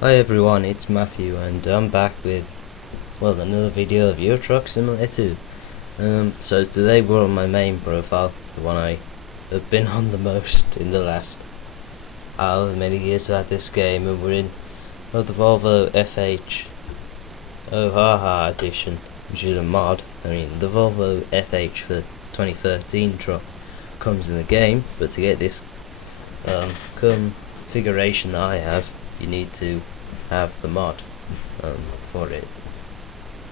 Hi everyone, it's Matthew and I'm back with, well, another video of Euro Truck Simulator 2. So today we're on my main profile, the one I have been on the most in the last many years about this game, and we're in the Volvo FH edition, which is a mod. I mean, the Volvo FH for 2013 truck comes in the game, but to get this configuration that I have, you need to have the mod for it.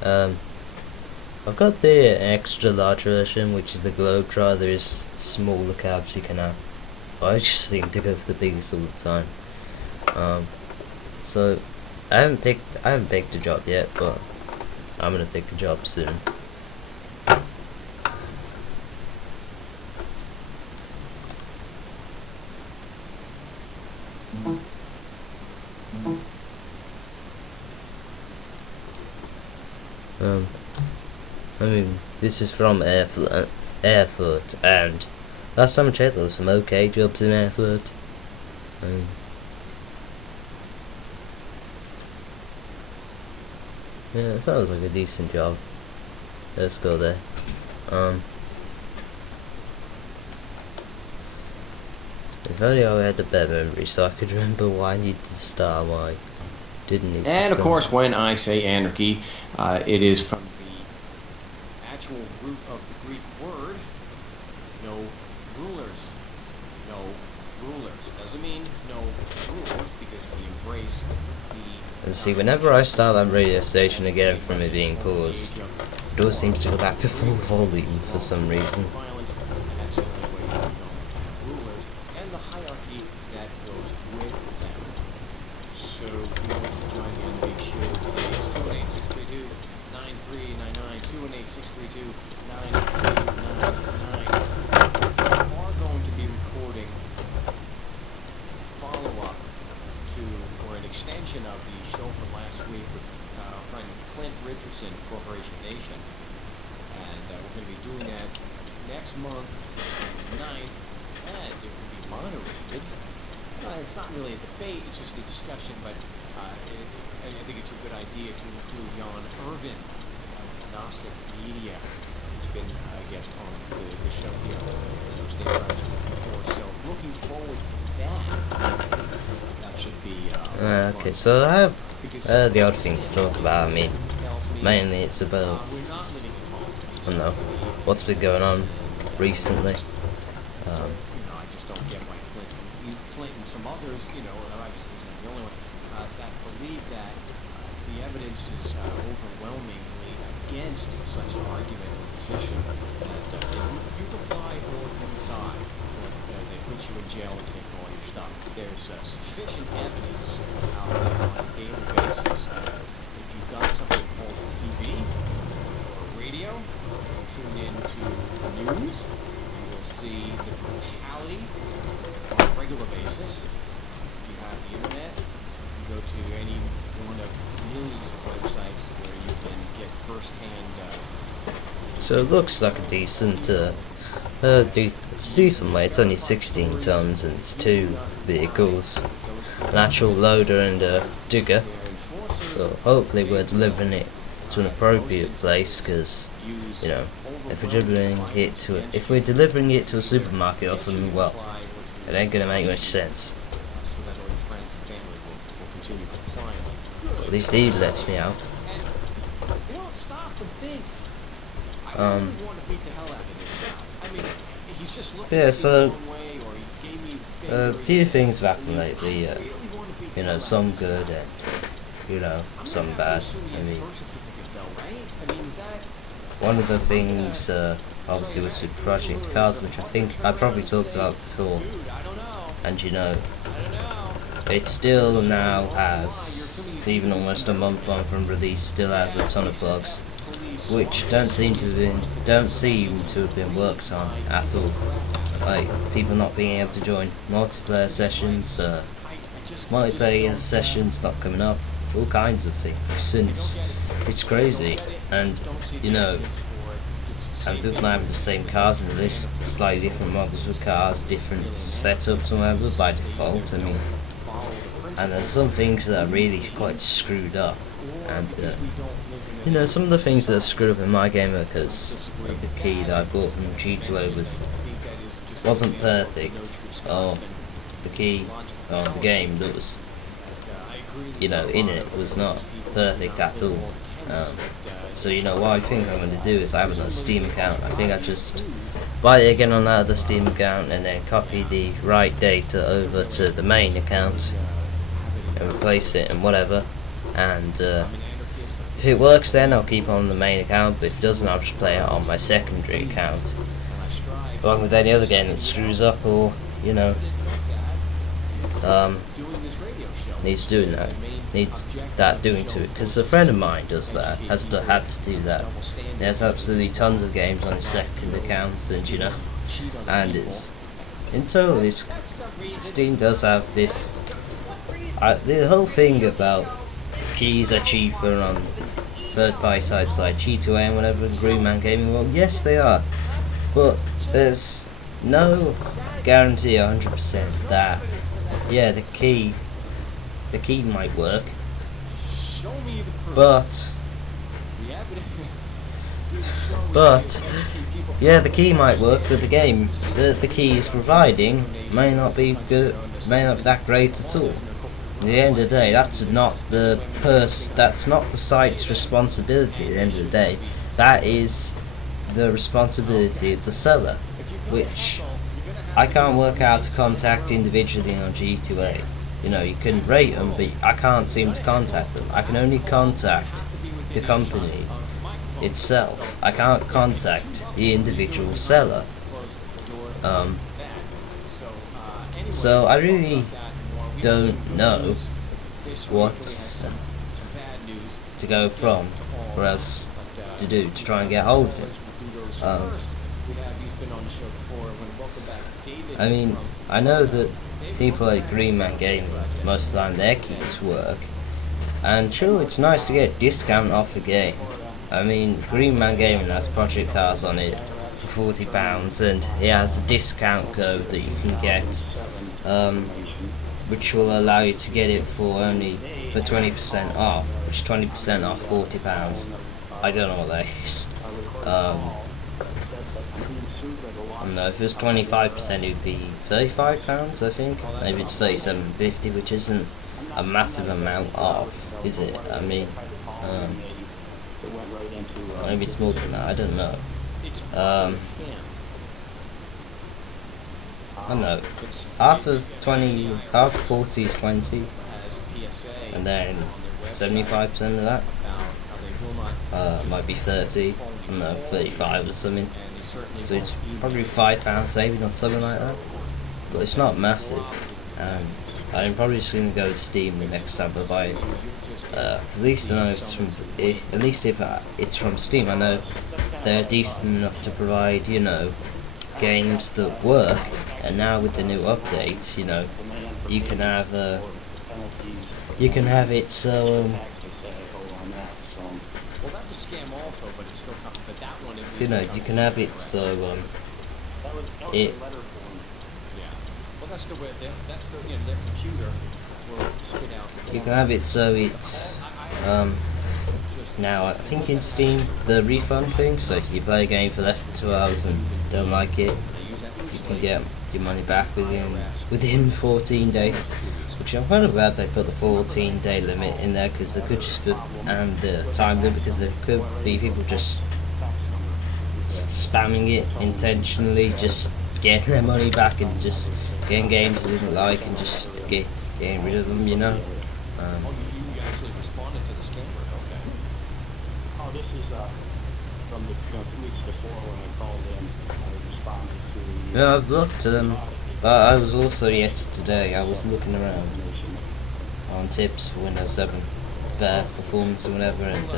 I've got the extra large version, which is the Globetrotter. There is smaller cabs you can have, but I just seem to go for the biggest all the time. So I haven't picked a job yet, but I'm gonna pick a job soon. I mean, this is from Erfurt, and last time I checked there was some okay jobs in Erfurt. Yeah, that was like a decent job. Let's go there. If only I had a better memory so I could remember why I needed to start, why I didn't need to start. And of course, when I say anarchy, it is from the actual root of the Greek word, no rulers. No rulers. Doesn't mean no rules, because we embrace the... And see, whenever I start that radio station again from it being paused, it always seems to go back to full volume for some reason. Of the show from last week with friend Clint Richardson, Corporation Nation, and we're going to be doing that next month, the 9th, and it will be moderated. It's not really a debate, it's just a discussion, but I think it's a good idea to include Jan Irvin of Gnostic Media, who's been a guest on the show here on Thursday before, so looking forward to that. Okay, so I have the odd thing to talk about. I mean, mainly it's about, I don't know, what's been going on recently. I just don't get why Clint and some others, obviously he's not the only one, that believe that the evidence is overwhelmingly against such an argument or position, that you comply or you die, they put you in jail and take all your stuff. There's sufficient evidence out there on a daily basis. If you've got something called TV or radio, tune in to the news, you will see the brutality on a regular basis. If you have the internet, you go to any one of millions of websites where you can get first-hand. So it looks like a decent, it's decent weight. It's only 16 tons and it's two vehicles, an actual loader and a digger. So hopefully we're delivering it to an appropriate place, because if we're delivering it to a supermarket or something, well, it ain't gonna make much sense. At least he lets me out. Yeah, so a few things have happened lately, some good and, some bad. I mean, one of the things, obviously, was with Project Cars, which I think I probably talked about before, and it still now has, even almost a month on from release, still has a ton of bugs, which don't seem to have been worked on at all. Like people not being able to join multiplayer sessions, multiplayer sessions not coming up, all kinds of things. Since it's crazy, and and people might have the same cars in the list, slightly different models of cars, different setups or whatever by default. I mean, and there's some things that are really quite screwed up, and you know, some of the things that are screwed up in my game are because the key that I bought from G2A wasn't perfect, or the key on the game that was, you know, in it was not perfect at all. So you know, what I think I'm going to do is I have another Steam account. I think I just buy it again on that other Steam account and then copy the right data over to the main account and replace it and whatever. And if it works, then I'll keep on the main account. But if it doesn't, I'll just play it on my secondary account, along with any other game that screws up or, you know, needs doing that. Needs that doing to it, because a friend of mine does that, had to do that. He has absolutely tons of games on his second account, and you know, and it's in total, this Steam does have this the whole thing about keys are cheaper on third-party sites like G2A and whatever, Green Man Gaming. Well, yes, they are, but there's no guarantee 100% that, yeah, the key might work, but yeah, the key might work, but the game the key is providing may not be good, may not be that great at all. At the end of the day, that's not the site's responsibility. At the end of the day, that is the responsibility of the seller, which I can't work out to contact individually on G2A. You know, you can rate them, but I can't seem to contact them. I can only contact the company itself. I can't contact the individual seller. So I really don't know what to go from, or else to do to try and get hold of him. I mean, I know that people like Green Man Gaming, most of the time their keys work, and sure, it's nice to get a discount off a game. I mean, Green Man Gaming has project cars on it for £40, and it has a discount code that you can get, which will allow you to get it for 20% off, which is 20% off £40. I don't know what that is. No, if it was 25%, it would be £35, I think. Maybe it's £37.50, which isn't a massive amount off, is it? I mean, maybe it's more than that. I don't know. I don't know. Half of 40 is 20, and then 75% of that might be 30. I don't know, 35 or something. So it's probably £5 saving or something like that, but it's not massive. And I'm probably just gonna go to Steam the next time I buy it, because at least I know it's from. At least if it's from Steam, I know they're decent enough to provide, you know, games that work. And now with the new updates, you know, you can have it so. You know, you can have it so it. You can have it so it's now I think in Steam the refund thing. So if you play a game for less than 2 hours and don't like it, you can get your money back within 14 days. Which I'm kind of glad they put the 14-day limit in there, because they could just and the time limit, because there could be people just spamming it intentionally, just getting their money back and just getting games they didn't like and just getting rid of them, you know. Yeah, I've looked to them, but I was also yesterday, I was looking around on tips for Windows 7, better performance and whatever, and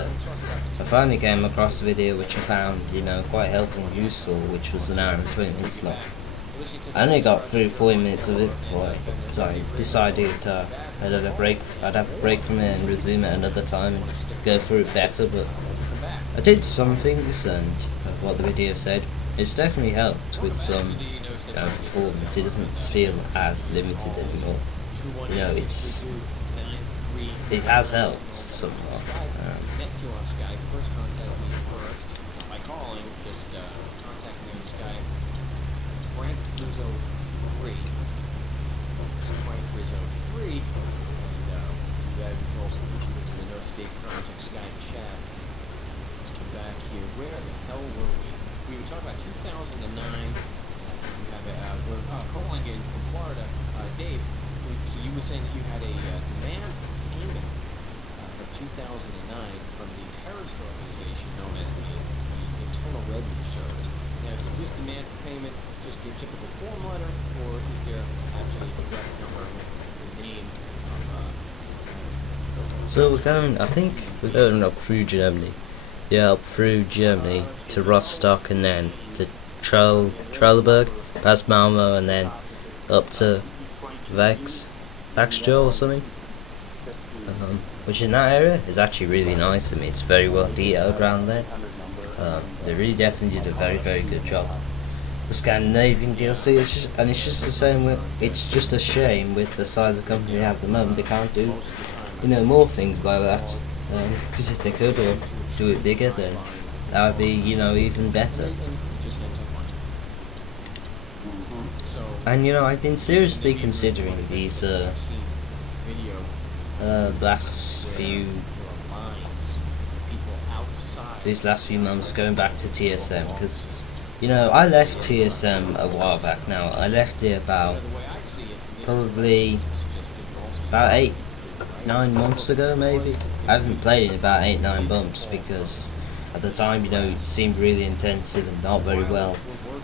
I finally came across a video which I found, you know, quite helpful and useful, which was an hour and 20 minutes long. I only got through 40 minutes of it before I decided I'd have a break from it and resume it another time and go through it better, but I did some things, and what the video said, it's definitely helped with some performance. It doesn't feel as limited anymore. you know, it has helped somewhat. Net to on Skype. First contact me first by calling. Just contact me on Skype. Frank Rizzo 3. Frank Rizzo 3. And that can also put you into the No State Project Skype chat. Let's get back here. Where the hell were we? We were talking about 2009. We have we're calling in from Florida. Dave, so you were saying that you had a demand payment from 2009 from the terrorist organization known as the Internal Revenue Service. Now, is this demand payment just your typical form letter, or is there actually a direct number with the name of So we're going, I think we're going up through Germany. Yeah, up through Germany to Rostock and then to Trelleborg, past Malmo and then up to Vaxjo or something. Which in that area is actually really nice. I mean, it's very well detailed around there. They really definitely did a very, very good job. The Scandinavian DLC is just the same with, it's just a shame with the size of company they have at the moment they can't do, you know, more things like that. Because if they could or do it bigger, then that would be, you know, even better. And you know, I've been seriously considering these last few months going back to TSM, because you know, I left TSM a while back now. I left it probably about 8-9 months ago maybe. I haven't played in about 8-9 months because at the time, you know, it seemed really intensive and not very well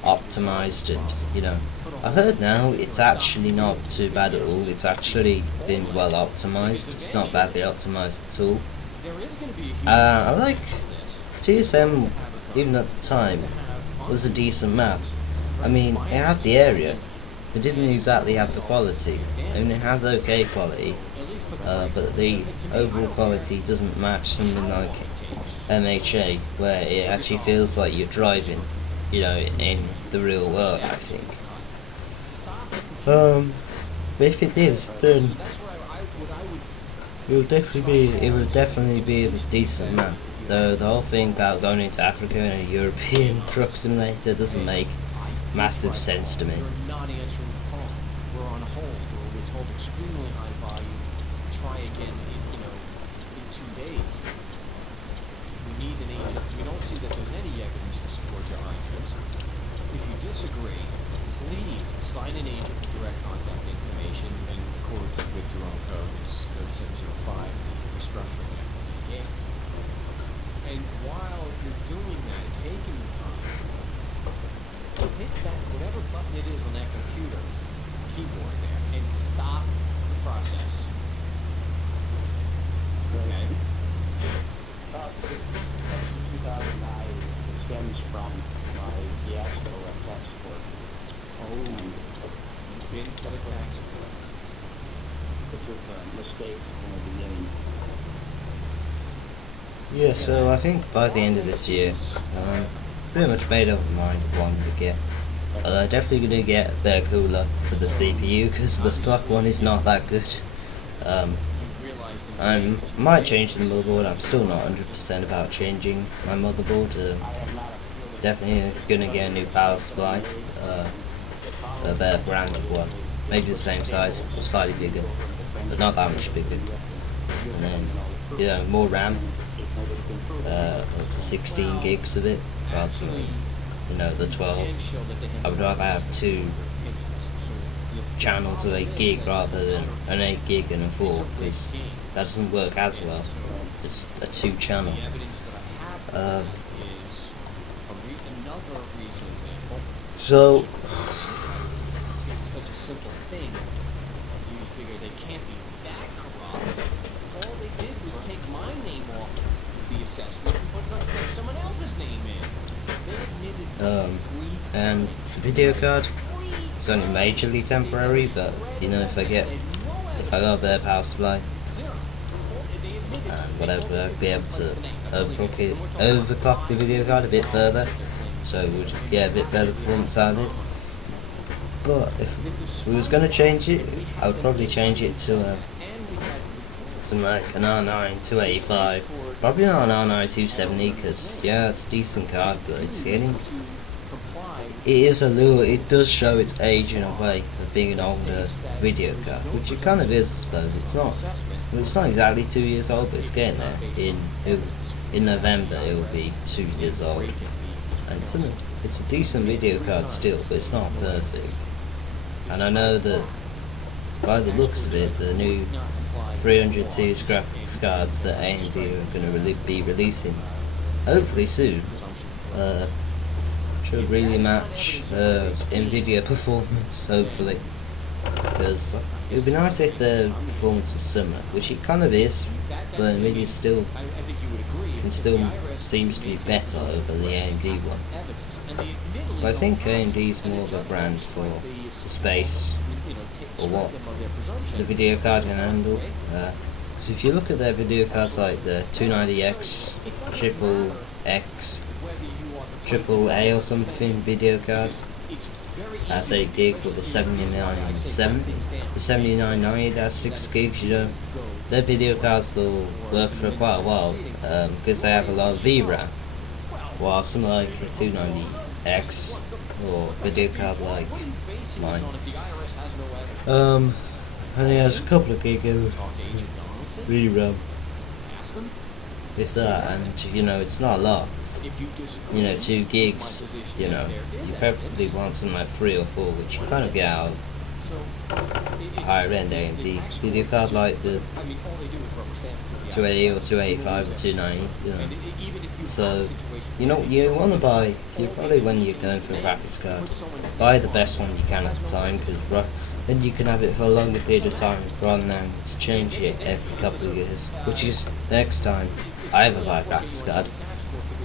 optimized, and you know, I heard now it's actually not too bad at all. It's actually been well optimized. It's not badly optimized at all. I like TSM, even at the time, was a decent map. I mean, it had the area. It didn't exactly have the quality. I mean, it has okay quality, but the overall quality doesn't match something like MHA, where it actually feels like you're driving, you know, in the real world, I think. But if it did, then it would definitely be a decent map. Though the whole thing about going into Africa in a European truck simulator doesn't make massive sense to me. Yeah, so I think by the end of this year, pretty much made up my mind what I'm going to get. Definitely going to get a better cooler for the CPU because the stock one is not that good. I might change the motherboard. I'm still not 100% about changing my motherboard. Definitely going to get a new power supply, a better brand of one, maybe the same size or slightly bigger, but not that much bigger. And then, you know, more RAM. Up to 16 gigs of it rather than, you know, the 12. I would rather have 2 channels of 8 gig rather than an 8 gig and a 4, because that doesn't work as well. It's a 2 channel. So and the video card, it's only majorly temporary, but you know, if I got a better power supply, whatever, I'd be able to overclock the video card a bit further, so it would get a bit better performance out of it. But if we was gonna change it, I would probably change it to something like an R9 285, probably not an R9 270, because yeah, it's a decent card, but it's getting, it is a little, it does show its age in a way of being an older video card, which it kind of is, I suppose. It's not, well, it's not exactly 2 years old, but it's getting there. In November it will be 2 years old, and it's a decent video card still, but it's not perfect. And I know that by the looks of it, the new 300 series graphics cards that AMD are going to be releasing, hopefully soon, should really match NVIDIA performance, hopefully. Because it would be nice if the performance was similar, which it kind of is, but NVIDIA still seems to be better over the AMD one. But I think AMD is more of a brand for the space, or what the video card can handle. Because if you look at their video cards like the 290X, Triple X, Triple A or something video card, that's 8 gigs, or the 7990 that's 6 gigs, you know, their video cards will work for quite a while, because they have a lot of VRAM, while something like a 290X or video card like mine only has a couple of gig of VRAM, if that, and you know, it's not a lot. You know, 2 gigs, you know, you probably want something like 3 or 4, which you kind of get out of higher end AMD video card like the 280 or 285 or 290, you know. So, you know, you want to buy, you probably, when you're going for a graphics card, buy the best one you can at the time, because then you can have it for a longer period of time rather than to change it every couple of years, which is the next time I ever buy a graphics card.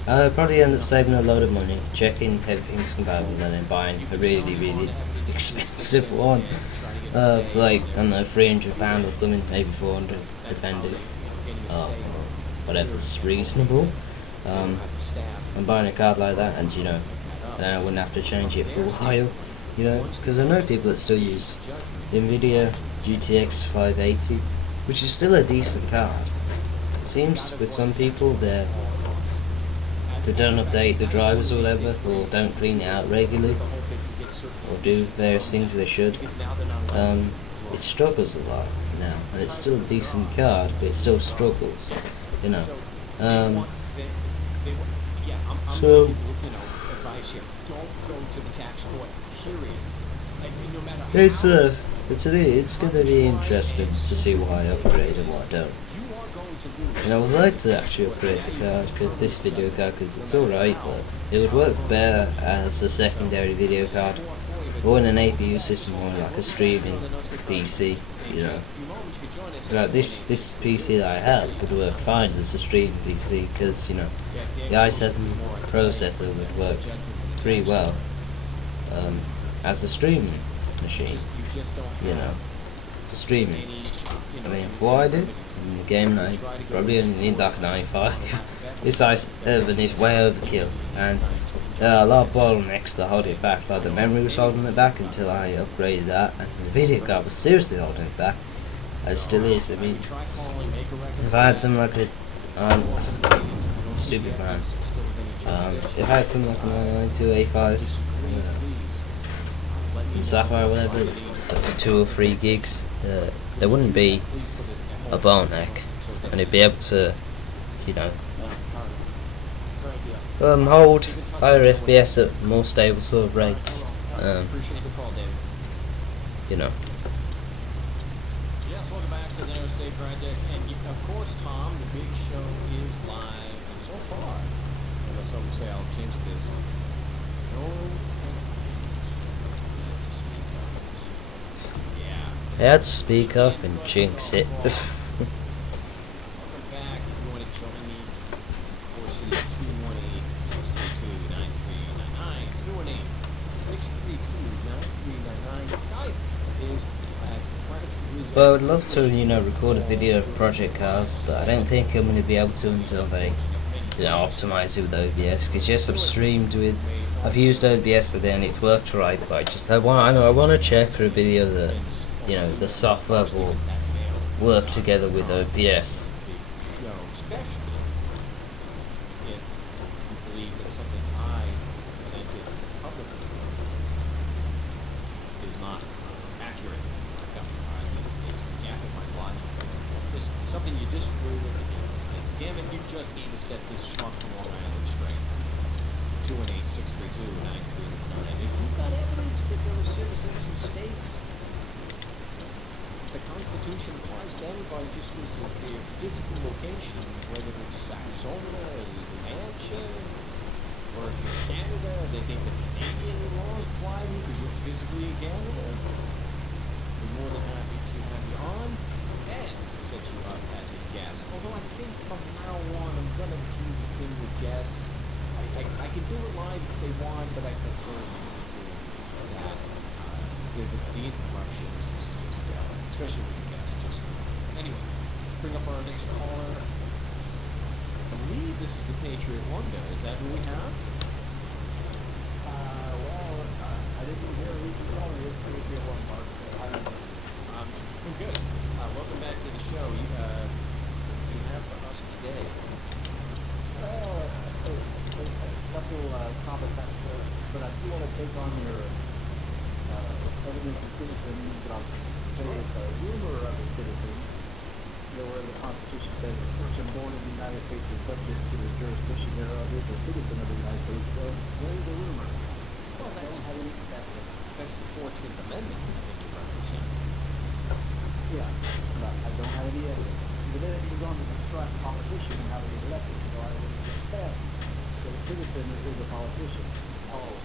I'll probably end up saving a load of money, checking everything's compatible, and then buying a really, really expensive one for like, I don't know, £300 or something, maybe 400, depending, whatever's reasonable. I'm buying a card like that, and you know, then I wouldn't have to change it for a while, you know, because I know people that still use the NVIDIA GTX 580, which is still a decent card. It seems with some people they don't update the drivers or whatever, or don't clean it out regularly, or do various things they should. It struggles a lot now, and it's still a decent card, but it still struggles, you know. So it's gonna be interesting to see why I upgrade and what I don't. And I would like to actually upgrade the card, this video card, because it's alright, but it would work better as a secondary video card, or in an APU system, or like a streaming PC, you know. Like this PC that I have would work fine as a streaming PC, because, you know, the i7 processor would work pretty well as a streaming machine, you know, streaming. I mean, for what I do in the game, I probably only need like 95. This i7 is way overkill, and a lot of bottlenecks that hold it back. Like the memory was holding it back until I upgraded that, and the video card was seriously holding it back. It still is. I mean, if I had something like a stupid man, if I had something like a 285 from Sapphire or whatever, that was 2 or 3 gigs, there wouldn't be a bottleneck, and it'd be able to, you know, hold higher FPS at more stable sort of rates, you know. Yes, welcome back to the Interstate Project, and of course, Tom, the big show is live, and so far, as some say, I'll jinx this. I had to speak up and jinx it. Welcome back. If you want to join me, of course, it is 218-632-9399. 218-632-9399. Skype is at Frank. Well, I would love to, you know, record a video of project cars, but I don't think I'm going to be able to until they, you know, optimize it with OBS. Because yes, I've streamed with I've used OBS with it and it's worked right, but I want to check for a video that, you know, the software will work together with OBS. Especially if you believe that something I presented publicly is not accurate. It's yapping my logic. Just something you disagree with again. Like, damn it, you just need to set this schmuck from Long Island straight. 218-632-9309. If you've got evidence that there were citizens in states, the Constitution applies to everybody just because of their physical location, whether it's Arizona, New Hampshire, or if you're Canada, they think the Canadian laws apply to you because you're physically in Canada. We're more than happy to have you on and set you up as a guest. Although I think from now on I'm going to do the thing with guests. I can do it live if they want, but I prefer to do that. The interruptions is stellar, especially with the guests. Just anyway, bring up our next caller. I believe this is the Patriot Wonder. Is that who we have? I didn't hear who was calling. It's Patriot One, Mark. Good. Welcome back to the show. You have for us today. Well, a couple topics, but I do want to take on your evidence of citizens. But I'll say it's a rumor of a citizen. Where the Constitution says a person born in the United States is subject to the jurisdiction thereof is a citizen of the United States. So where's the rumor? Well, that's the 14th Amendment. I think you're referencing. Yeah, but I don't have any evidence. But then it goes on to construct politician and how they get elected. So I would suspect that a citizen is a politician.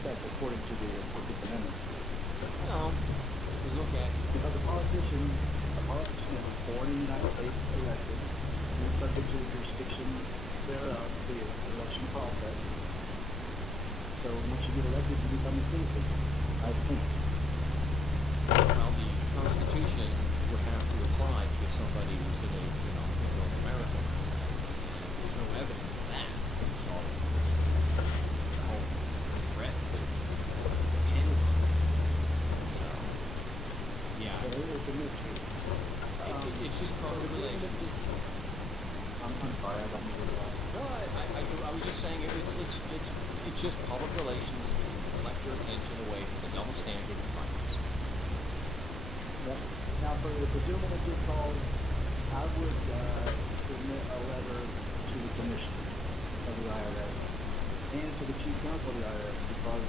That's according to the 14th Amendment. No, we look at Because a politician is born in the United States, elected, and is subject to the jurisdiction thereof, the election process. So once you get elected, you become a citizen, I think. well, the Constitution would have to apply to somebody who's in North America. There's no evidence of that. So the whole rest of it depends on it. So yeah, So it is a mystery. it's just public relations. I'm sorry, I don't know what it was. No, I was just saying it's just public relations to collect your attention away from the double standard of finance. Yep. Now, for the gentleman that just called, I would submit a letter to the commissioner of the IRS and to the chief counsel of the IRS because,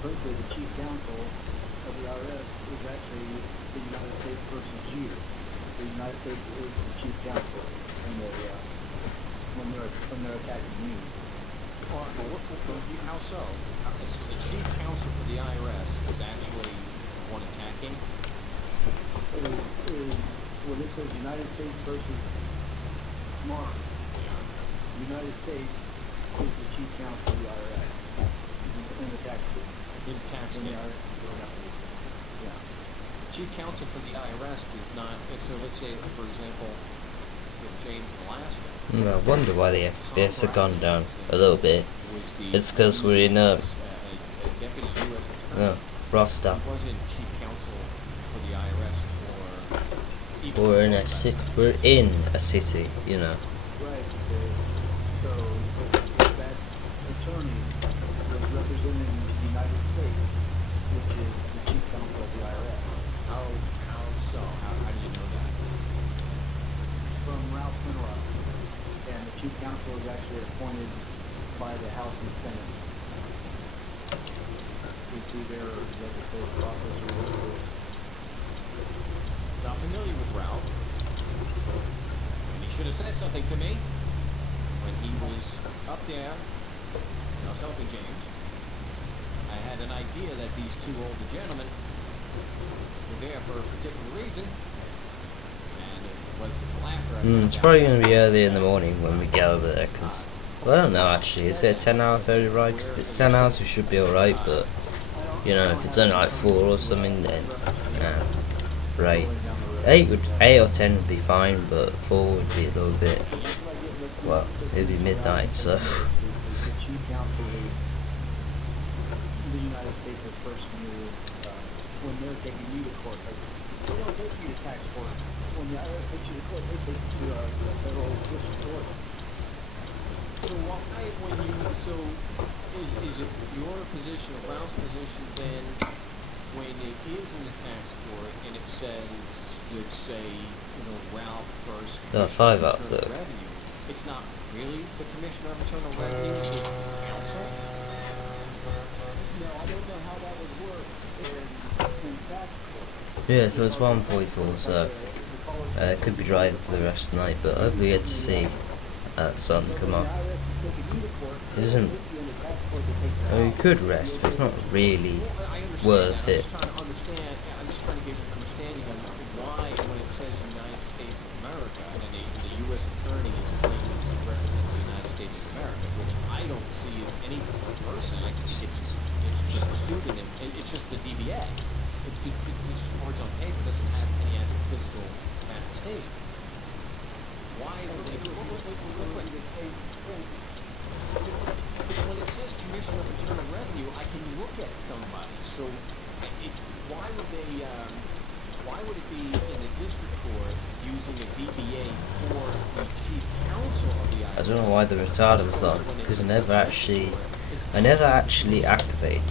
frankly, the chief counsel of the IRS is actually the United States versus you. The United States is the chief counsel when they're attacking you. How so? So the chief counsel for the IRS is actually the one attacking? Is when it says United States versus Mark, United States is the chief counsel of the IRS in the tax group. In the tax In the group. IRS. Yeah. The chief counsel for the IRS is not, so let's say, for example, with James Alaska. I wonder why the FPS have gone down a little bit. It's because we're in a deputy U.S. attorney. roster. He wasn't chief counsel for the IRS for... We're in a city. We're in a city, you know. Right. So that attorney was representing the United States, which is the chief counsel of the IRS. How so? How do you know that? From Ralph Penrod. And the chief counsel is actually appointed by the House and Senate. We see their legislative process or whatever. Not familiar with Ralph. And he should have said something to me when he was up there. I was helping James. I had an idea that these two older gentlemen were there for a particular reason. And it was until after It's probably going to be early in the morning when we get over there, because... Well, I don't know actually, is it a 10-hour ferry ride? 'Cause if it's 10 hours we should be alright, but... You know, if it's only like 4 or something, then... right. 8 or 10 would be fine, but 4 would be a little bit... Well, it'd be midnight, so... the United States as first move when they're taking you to court. Like, they don't take you to tax court. When the IRS takes you to court, they take you to the federal district court. So why, when you, so is it your position, or Ralph's position then, when it is in the tax court and it says, let's say, Ralph first, Got 5 out Commissioner of of Revenue, it's not really the Commissioner of Internal Revenue, it's the council? No, I don't know how that would work in tax court. Yeah, so it's 1:44, so could be driving for the rest of the night, but hopefully get to see sun come up. It isn't. I mean, you could rest, but it's not really worth it. I'm just trying to get an understanding of why, when it says United States of America, and the U.S. Attorney is claiming to represent the United States of America, which I don't see as any person. I think it's just a pseudonym. It's just the DBA. It's just words on paper. It doesn't have any actual physical manifestation. Why would they? When it says Commissioner of Internal Revenue, I can look at somebody. So, why would they? Why would it be in the district court using a DBA for the chief counsel of the IRS? I don't know why the retarder was on, because I never actually activated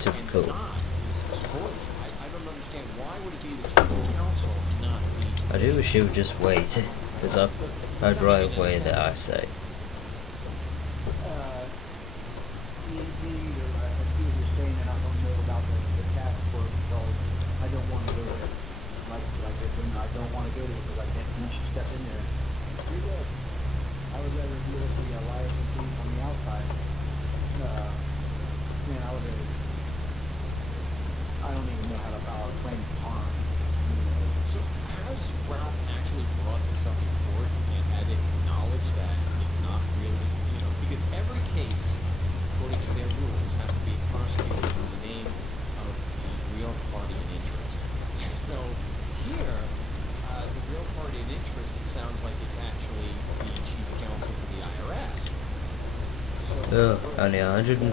to call. I don't understand why would it be the chief counsel, not the. I do wish he would just wait, because I drive way that I say. I don't want to go there because I can't once you step in there. You're good. I would rather deal with the liars and thieves on the outside. Man, I don't even know how to file a claim for harm. So has Ralph actually brought this up in court and had it acknowledged that it's not really, because every case, according to their rules, has to be prosecuted in the name of the real party in interest. So here, the real party in interest, it sounds like it's actually the chief counsel for the IRS. So, Only 150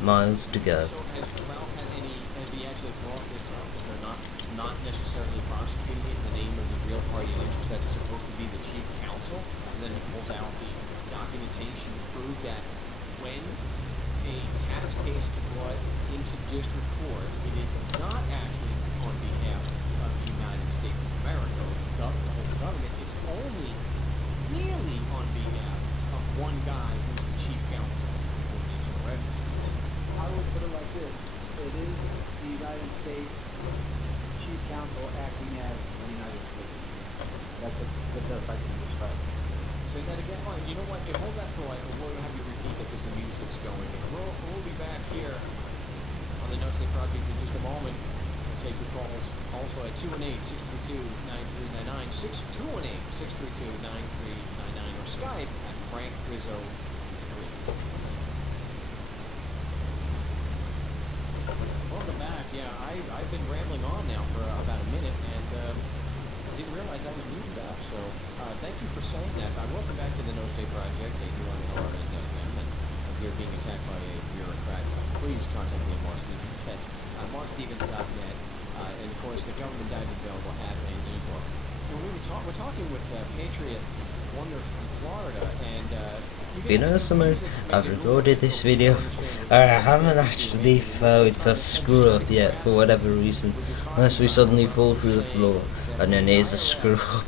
miles to go. So has Ralph has he actually brought this up that they're not necessarily prosecuting it in the name of the real party in interest, that it's supposed to be the chief counsel, and then he pulls out the documentation to prove that when a tax case is brought into district court, it is not actually on behalf of the United States of America, or the whole government. It's only really on behalf of one guy who's the chief counsel for the Internal Revenue. I would put it like this. It is the United States chief counsel acting as the United States. That's the best I can describe it. Say that again. Oh, you know what? Hey, hold that for we'll have you repeat that because the music's going. And we'll be back here on the No State Project in just a moment. We'll take your calls also at 218-632-9399, 218-632-9399, or Skype at Frank Rizzo 3. Welcome back. Yeah, I've been rambling on now for about a minute, and I didn't realize I was muted up. So thank you for saying that. Welcome back to the No State Project. Here on the RN.FM, and we're being attacked by a bureaucrat. Please contact me at markstevens at markstevens.net. And of course, the government died available as an ebook. And we're talking with Patriot Wonder from Florida, and You know something? I've recorded this video. I haven't actually felt it's a screw up yet for whatever reason. Unless we suddenly fall through the floor and then it's a screw up.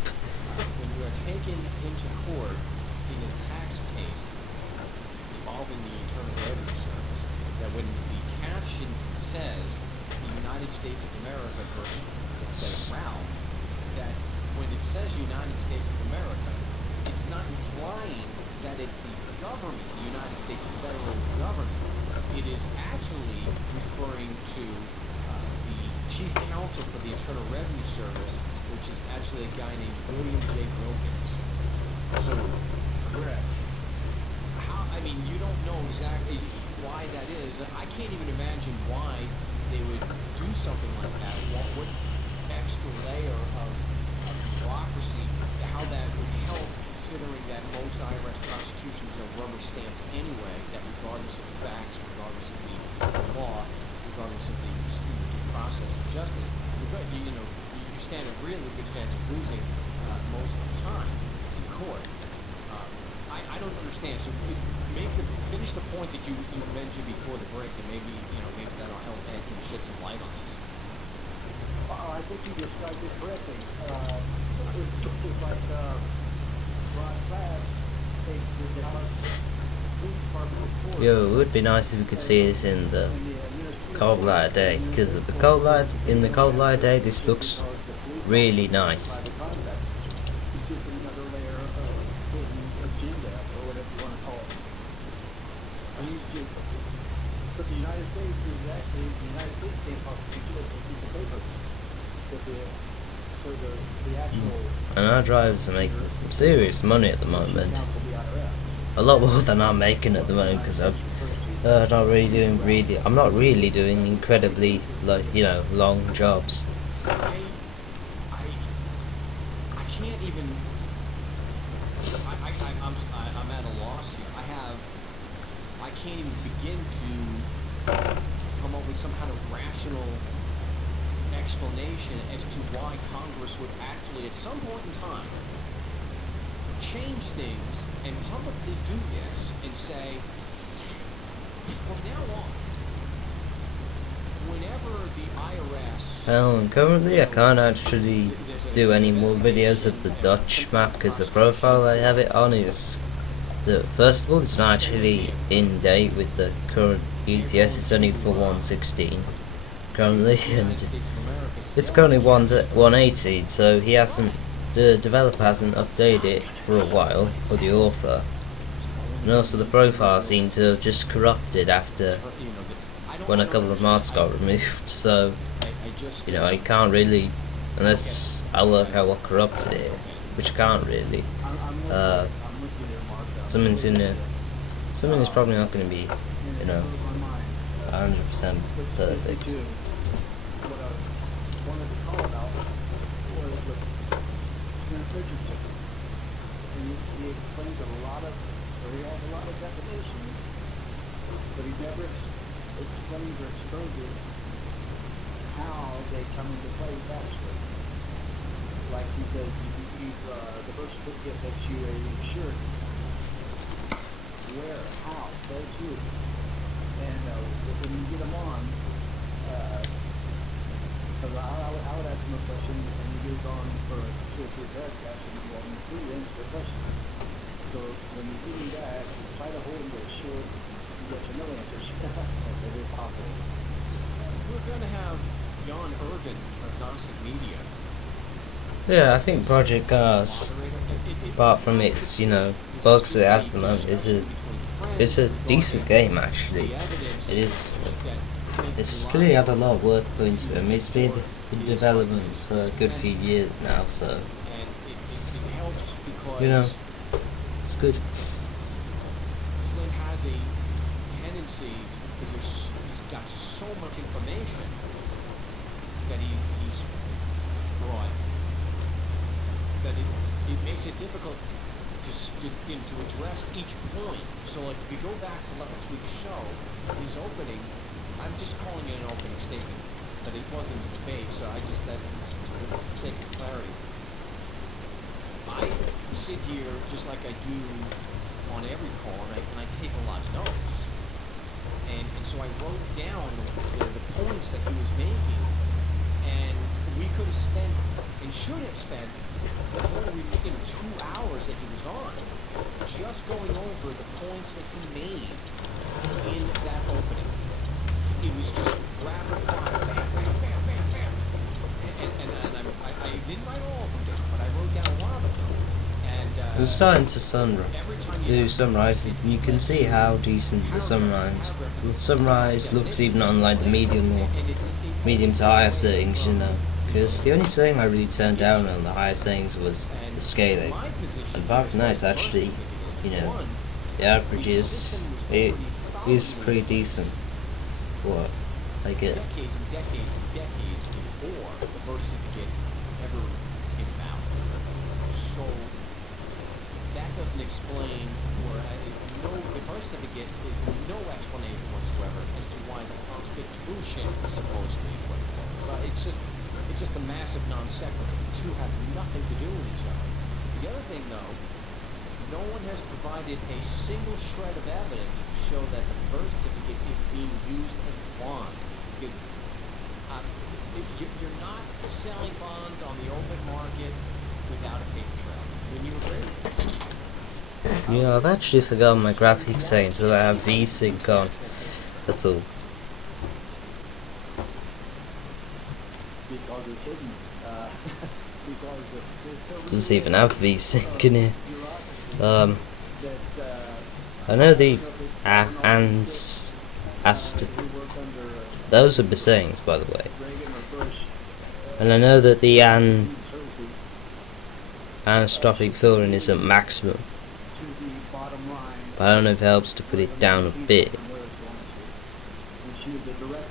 when you are taken into court in a tax case involving the Internal Revenue Service, that when the caption says the United States of America versus, let's say, Ralph, that when it says United States of America, it's not implying that it's the government, the United States federal government. It is actually referring to the chief counsel for the Internal Revenue Service, which is actually a guy named William J. Wilkins. So, Correct. I mean, you don't know exactly why that is. I can't even imagine why they would do something like that. What extra layer of bureaucracy, how that would help considering that most IRS prosecutions are rubber stamped anyway, that regardless of the facts, regardless of the law, regardless of the due process of justice, you stand a really good chance of losing most of the time in court. I don't understand. So finish the point that you mentioned before the break, and maybe that'll help Ed can shed some light on this. I think you described it correctly. It's like Ron Fast takes the Dallas Police Department report. Yo, it would be nice if we could see this in the cold light of day, because of the cold light of day, this looks really nice. It's just another layer of hidden agenda, or whatever you want to call it. But the United States is actually, the United States can't possibly do it with a piece of paper. But the actual... And our drivers are making some serious money at the moment. counsel, the IRS. A lot more than I'm making at the moment, because I'm not really doing incredibly, long jobs. I can't even. I'm at a loss here. I can't even begin to come up with some kind of rational explanation as to why Congress would actually, at some point in time, change things and publicly do this and say, from now on, whenever the IRS... Well, and currently I can't actually do any more videos of the Dutch map, because the profile I have it on is... First of all, it's not actually in date with the current UTS, it's only for 116 currently, and it's currently 118, so the developer hasn't updated it for a while, or the author. And also the profile seemed to have just corrupted after when a couple of mods got removed, so I can't really, unless I work out what corrupted it, which I can't really. Something's probably not going to be 100% perfect. What I wanted to call about was the transition. And he explains he has a lot of definitions, but he never explains or exposes how they come into play factually. Like he says, the birth certificate makes you a insured. Where? How? Where to? And when you get them on, because I would ask him a question, and he goes on for 2 or 3 paragraphs, and he won't include answer the question. So when you do that, try to hold him to a short, you get to no answer. It is possible. We're going to have Jan Ergen of Gnostic Media. Yeah, I think Project Cars, apart from its, bugs that it has at the moment, it's a decent game actually. It's clearly had a lot of work put into it. I mean, it's been in development for a good few years now, so it's good. Clint has a tendency, because he's got so much information that he's brought, that it makes it difficult to address each point. So like if you go back to last week's show, his opening, I'm just calling it an opening statement, but it wasn't a debate, so for the sake of clarity. I sit here just like I do on every call, and I take a lot of notes. And so I wrote down the points that he was making, and we could have spent, and should have spent, probably 2 hours that he was on, just going over the points that he made in that opening. It was just rapid fire, bam, bam, bam, bam, bam. And I didn't write all of them down, but I wrote down a lot of them. And It's starting to do sunrise, and you can see how decent the sunrise looks even on like the medium to higher settings, because the only thing I really turned down on the higher settings was the scaling, and apart from that, it's actually, the average is pretty decent. What? Like it. Decades and decades and decades before the birth certificate ever came out. So that doesn't explain, or is no, the birth certificate is no explanation whatsoever as to why the Constitution is supposedly applicable. So it's just a massive non sequitur. The two have nothing to do with each other. The other thing, though, no one has provided a single shred of evidence to show that the birth certificate is being used as a bond. Because you're not selling bonds on the open market without a paper trail. Wouldn't you agree? You know, I've actually forgotten my graphics settings, so I have VSync on. That's all. Because it's hidden. Because there's so Doesn't even have VSync in here. that I know the ands asked. we work under Those are the sayings, by the way. Reagan or Bush And I know that the services anisotropic filtering is at maximum, to the bottom line. but I don't know if it helps to put it down a bit. And she was the director.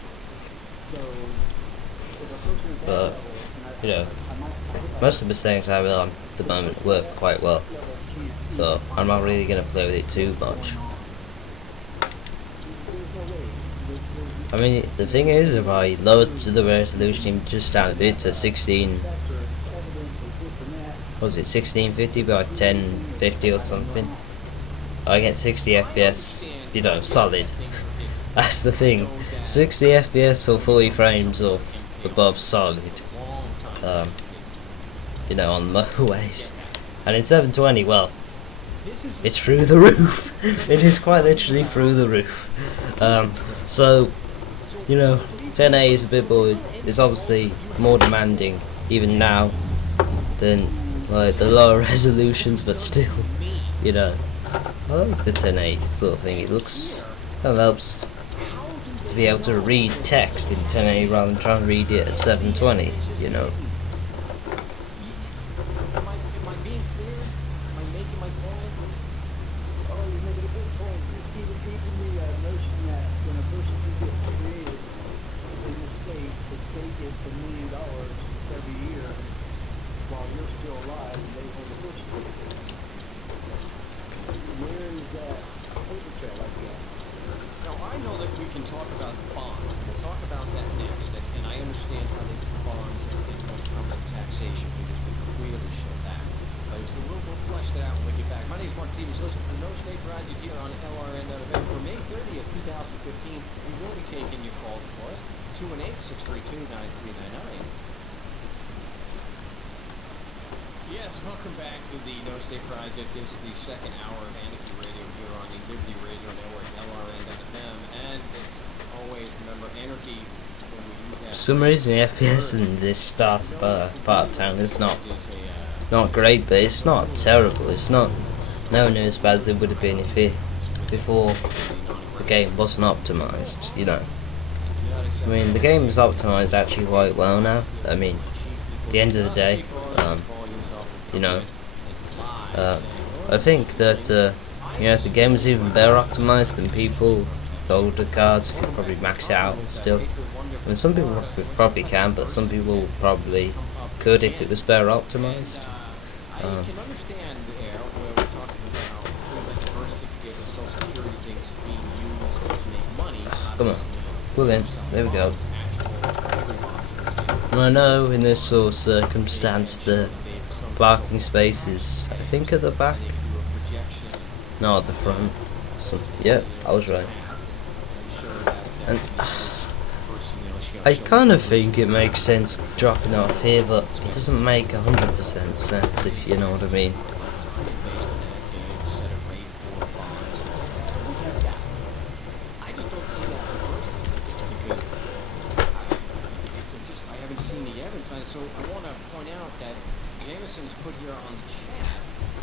So if a person is that But, level, and you know, I might most of the sayings I have on at the moment work quite well, so I'm not really going to play with it too much. I mean, the thing is, if I lower the resolution just down a bit to 16, was it 1650 by 1050 or something, I get 60 FPS, you know, solid. That's the thing, 60 FPS or 40 frames or above solid, you know, on motorways. And in 720, well, it's through the roof. It is quite literally through the roof. So, you know, 10A is a bit more, it's obviously more demanding even now than like the lower resolutions, but still, you know, I like the 10A sort of thing. It looks, kind of helps to be able to read text in 10A rather than trying to read it at 720, you know. Am I being clear? Am I making my point? Oh, you're making a good point. Even the notion that when a person gets created in the state gets $1 million every year while you're still alive and they hold a birth certificate. Where is that paper trail like that? Now, I know that we can talk about bonds, and we'll talk about that next, and I understand how they do bonds and when it comes to taxation, because we clearly show that. But we'll flesh that out when we get back. My name is Mark Stevens. Listen to No State Radio here on LRN.FM. For May 30th, 2015, we will be taking your calls, of course, 218-632-9399. Yes, welcome back to the No State Project. This is the second hour of Anarchy Radio here on the Liberty Radio Network, LRN.FM. And as always, remember, Anarchy, when we use that... For some reason the FPS in this start part of town is not great, but it's not terrible. It's not nowhere near as bad as it would have been if before the game wasn't optimized, you know. I mean, the game is optimized actually quite well now. I mean, at the end of the day, you know, I think that you know, if the game was even better optimized, then people with older cards could probably max it out still. I mean, some people probably can, but some people probably could if it was better optimized. I can understand there where we're talking about the first certificate of Social Security things being used to make money. Come on. Well then, there we go. And I know in this sort of circumstance the parking spaces, I think at the back, no, at the front. So, yeah, I was right. And I kind of think it makes sense dropping off here, but it doesn't make 100% sense, if you know what I mean.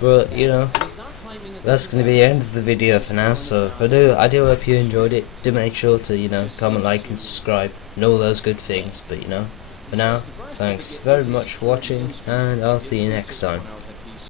But you know, that's going to be the end of the video for now. So I do hope you enjoyed it. Do make sure to, you know, comment, like and subscribe and all those good things. But you know, for now, thanks very much for watching, and I'll see you next time.